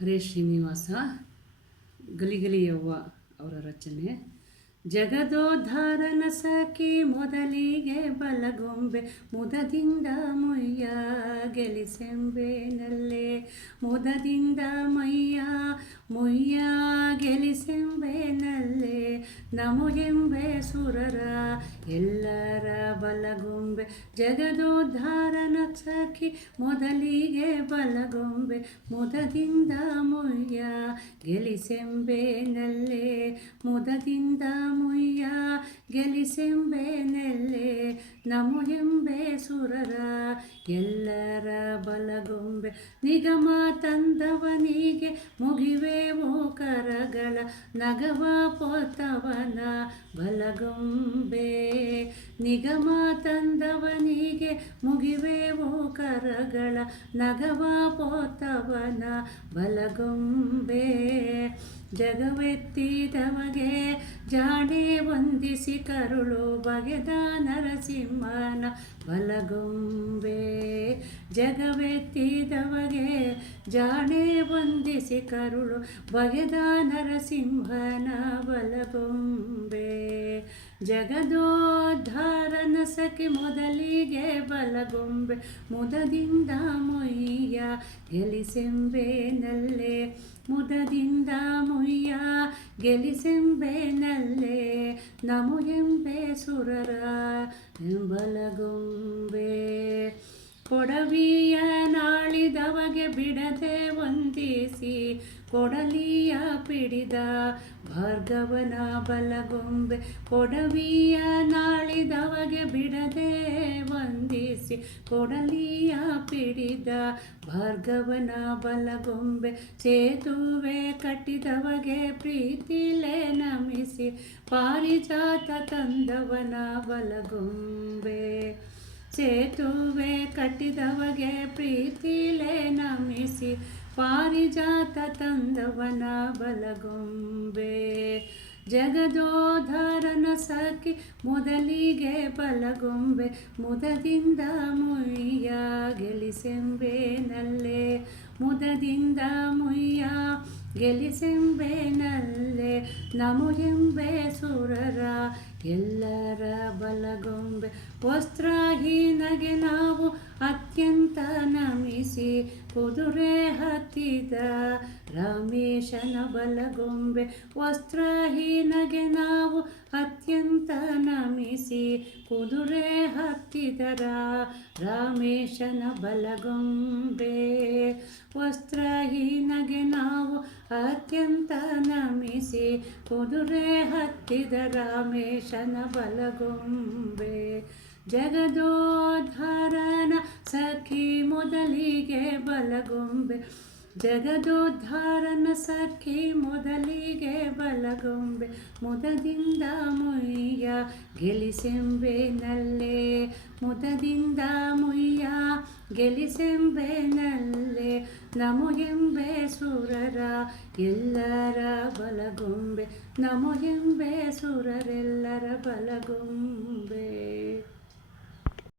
ಹರೇ ಶ್ರೀನಿವಾಸ ಗಲಿಗಲಿಯವ್ವ ಅವರ ರಚನೆ. ಜಗದೋದ್ಧಾರನ ಸಖಿ ಮೊದಲಿಗೆ ಬಲಗೊಂಬೆ, ಮುದದಿಂದ ಮೊಯ್ಯ ಗೆಲಿಸೆಂಬೆನಲ್ಲೇ, ಮುದದಿಂದ ಮೊಯ್ಯ ಗೆಲಿಸೆಂಬೆನಲ್ಲೇ, ನಮೋ ಎಂಬೆ ಸುರರ ಎಲ್ಲರ ಬಲಗೊಂಬೆ. ಜಗದೋದ್ಧಾರನ ಸಖಿ ಮೊದಲಿಗೆ ಬಲಗೊಂಬೆ, ಮುದದಿಂದ ಮೊಯ್ಯ ಗೆಲಿಸೆಂಬೆನಲ್ಲೇ, ಮುದದಿಂದ ಮೊಯ್ಯ ಗೆಲಿಸೆಂಬೆನಲ್ಲೇ, ನಮೋ ಎಂಬೆ ಸುರರ ಎಲ್ಲರ ಬಲಗೊಂಬೆ. ನಿಗಮ ತಂದವನಿಗೆ ಮುಗಿವೆವೋ ಕರಗಳ, ನಗವ ಪೊತ್ತವನ ಬಲಗೊಂಬೆ. ನಿಗಮ ತಂದವನಿಗೆ ಮುಗಿವೆವೋ ಕರಗಳ, ನಗವ ಪೊತ್ತವನ ಬಲಗೊಂಬೆ. ಜಗವೆತ್ತಿದವಗೆ ಜಾಣೆ ವಂದಿಸಿ ಕರುಳು ಬಗೆದ ನರಸಿಂಹನ ಬಲಗೊಂಬೆ. ಜಗವೆತ್ತಿದವಗೆ ಜಾಣೆ ವಂದಿಸಿ ಕರುಳು ಬಗೆದ ನರಸಿಂಹನ ಬಲಗೊಂಬೆ. ಜಗದೋದ್ಧಾರನ ಸಖಿ ಮೊದಲಿಗೆ ಬಲಗೊಂಬೆ, ಮುದದಿಂದ ಮೊಯ್ಯ ಗೆಲಿಸೆಂಬೆನಲ್ಲೇ, ಮುದದಿಂದ ಮೊಯ್ಯ ಗೆಲಿಸೆಂಬೆನಲ್ಲೇ, ನಮೋ ಎಂಬೆ ಸುರರ ಬಲಗೊಂಬೆ. ಕೊಡವಿಯ ನಾಳಿದವಗೆ ಬಿಡದೆ ವಂದಿಸಿ ಕೊಡಲಿಯ ಪಿಡಿದ ಭಾರ್ಗವನ ಬಲಗೊಂಬೆ. ಕೊಡವಿಯ ನಾಳಿದವಗೆ ಬಿಡದೆ ವಂದಿಸಿ ಕೊಡಲಿಯ ಪಿಡಿದ ಭಾರ್ಗವನ ಬಲಗೊಂಬೆ. ಸೇತುವೆ ಕಟ್ಟಿದವಗೆ ಪ್ರೀತಿಲೆ ನಮಿಸಿ ಪಾರಿಜಾತ ತಂದವನ ಬಲಗೊಂಬೆ. ಸೇತುವೆ ಕಟ್ಟಿದವಗೆ ಪ್ರೀತಿಲೆ ನಮಿಸಿ ಪಾರಿಜಾತ ತಂದವನ ಬಲಗೊಂಬೆ. ಜಗದೋದ್ಧಾರನ ಸಖಿ ಮೊದಲಿಗೆ ಬಲಗೊಂಬೆ, ಮುದದಿಂದ ಮೊಯ್ಯ ಗೆಲಿಸೆಂಬೆನಲ್ಲೇ, ಮುದದಿಂದ ಮೊಯ್ಯ ಗೆಲಿಸೆಂಬೆನಲ್ಲೇ, ನಮೋ ಎಂಬೆ ಸುರರ ಎಲ್ಲರ ಬಲಗೊಂಬೆ. ವಸ್ತ್ರಹೀನಗೆ ನಾವು ಅತ್ಯಂತ ನಮಿಸಿ ಕುದುರೆ ಹತ್ತಿದ ರಾಮೇಶನ ಬಲಗೊಂಬೆ. ವಸ್ತ್ರಹೀನಗೆ ನಾವು ಅತ್ಯಂತ ನಮಿಸಿ ಕುದುರೆ ಹತ್ತಿದರ ರಾಮೇಶನ ಬಲಗೊಂಬೆ. ವಸ್ತ್ರಹೀನಗೆ ನಾವು ಅತ್ಯಂತ ನಮಿಸಿ ಕುದುರೆ ಹತ್ತಿದ ರಾಮೇಶನ ಬಲಗೊಂಬೆ. ಜಗದೋದ್ಧಾರನ ಸಖಿ ಮೊದಲಿಗೆ ಬಲಗೊಂಬೆ, ಜಗದೋದ್ಧಾರನ ಸಖಿ ಮೊದಲಿಗೆ ಬಲಗೊಂಬೆ, ಮುದದಿಂದ ಮೊಯ್ಯ ಗೆಲಿಸೆಂಬೆನಲ್ಲೇ, ಮುದದಿಂದ ಮೊಯ್ಯ ಗೆಲಿಸೆಂಬೆನಲ್ಲೇ, ನಮೋ ಎಂಬೆ ಸುರರ ಎಲ್ಲರ ಬಲಗೊಂಬೆ, ನಮೋ ಎಂಬೆ ಸುರರೆಲ್ಲರ ಬಲಗೊಂಬೆ.